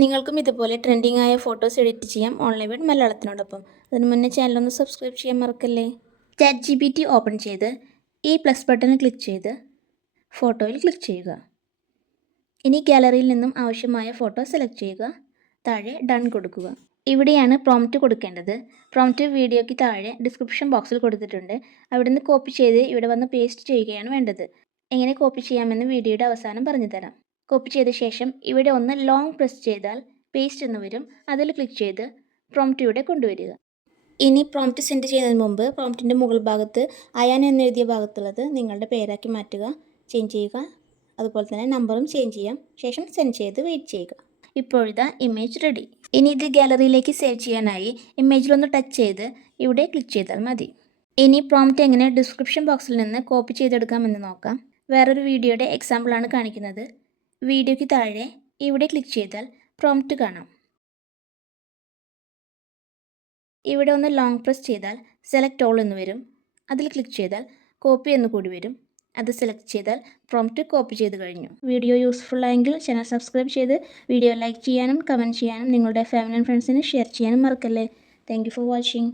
നിങ്ങൾക്കും ഇതുപോലെ ട്രെൻഡിങ് ആയ ഫോട്ടോസ് എഡിറ്റ് ചെയ്യാം ഓൺലൈൻ വേഡ് മലയാളത്തിനോടൊപ്പം. അതിന് മുന്നേ ചാനലൊന്ന് സബ്സ്ക്രൈബ് ചെയ്യാൻ മറക്കല്ലേ. ChatGPT ഓപ്പൺ ചെയ്ത് ഈ പ്ലസ് ബട്ടണിൽ ക്ലിക്ക് ചെയ്ത് ഫോട്ടോയിൽ ക്ലിക്ക് ചെയ്യുക. ഇനി ഗാലറിയിൽ നിന്നും ആവശ്യമായ ഫോട്ടോ സെലക്ട് ചെയ്യുക. താഴെ ഡൺ കൊടുക്കുക. ഇവിടെയാണ് പ്രോംപ്റ്റ് കൊടുക്കേണ്ടത്. പ്രോംപ്റ്റ് വീഡിയോയ്ക്ക് താഴെ ഡിസ്ക്രിപ്ഷൻ ബോക്സിൽ കൊടുത്തിട്ടുണ്ട്. അവിടെ നിന്ന് കോപ്പി ചെയ്ത് ഇവിടെ വന്ന് പേസ്റ്റ് ചെയ്യുകയാണ് വേണ്ടത്. എങ്ങനെ കോപ്പി ചെയ്യാമെന്ന് വീഡിയോയുടെ അവസാനം പറഞ്ഞു തരാം. കോപ്പി ചെയ്ത ശേഷം ഇവിടെ ഒന്ന് ലോങ് പ്രസ് ചെയ്താൽ പേസ്റ്റ് എന്ന് വരും. അതിൽ ക്ലിക്ക് ചെയ്ത് പ്രോംപ്റ്റ് ഇവിടെ കൊണ്ടുവരിക. ഇനി പ്രോംപ്റ്റ് സെൻഡ് ചെയ്യുന്നതിന് മുമ്പ് പ്രോംപ്റ്റിൻ്റെ മുകൾ ഭാഗത്ത് അയാൻ എന്നെഴുതിയ ഭാഗത്തുള്ളത് നിങ്ങളുടെ പേരാക്കി മാറ്റുക, ചേഞ്ച് ചെയ്യുക. അതുപോലെ തന്നെ നമ്പറും ചേഞ്ച് ചെയ്യാം. ശേഷം സെൻഡ് ചെയ്ത് വെയിറ്റ് ചെയ്യുക. ഇപ്പോഴിതാ ഇമേജ് റെഡി. ഇനി ഇത് ഗാലറിയിലേക്ക് സേവ് ചെയ്യാനായി ഇമേജിലൊന്ന് ടച്ച് ചെയ്ത് ഇവിടെ ക്ലിക്ക് ചെയ്താൽ മതി. ഇനി പ്രോംപ്റ്റ് എങ്ങനെ ഡിസ്ക്രിപ്ഷൻ ബോക്സിൽ നിന്ന് കോപ്പി ചെയ്തെടുക്കാമെന്ന് നോക്കാം. വേറൊരു വീഡിയോയുടെ എക്സാമ്പിളാണ് കാണിക്കുന്നത്. വീഡിയോയ്ക്ക് താഴെ ഇവിടെ ക്ലിക്ക് ചെയ്താൽ പ്രോംപ്റ്റ് കാണാം. ഇവിടെ ഒന്ന് ലോങ് പ്രസ് ചെയ്താൽ സെലക്ട് ഓൾ എന്ന് വരും. അതിൽ ക്ലിക്ക് ചെയ്താൽ കോപ്പി എന്ന് കൂടി വരും. അത് സെലക്ട് ചെയ്താൽ പ്രോംപ്റ്റ് കോപ്പി ചെയ്ത് കഴിഞ്ഞു. വീഡിയോ യൂസ്ഫുൾ ആയെങ്കിൽ ചാനൽ സബ്സ്ക്രൈബ് ചെയ്ത് വീഡിയോ ലൈക്ക് ചെയ്യാനും കമൻറ്റ് ചെയ്യാനും നിങ്ങളുടെ ഫാമിലി ആൻഡ് ഫ്രണ്ട്സിന് ഷെയർ ചെയ്യാനും മറക്കല്ലേ. Thank you for watching.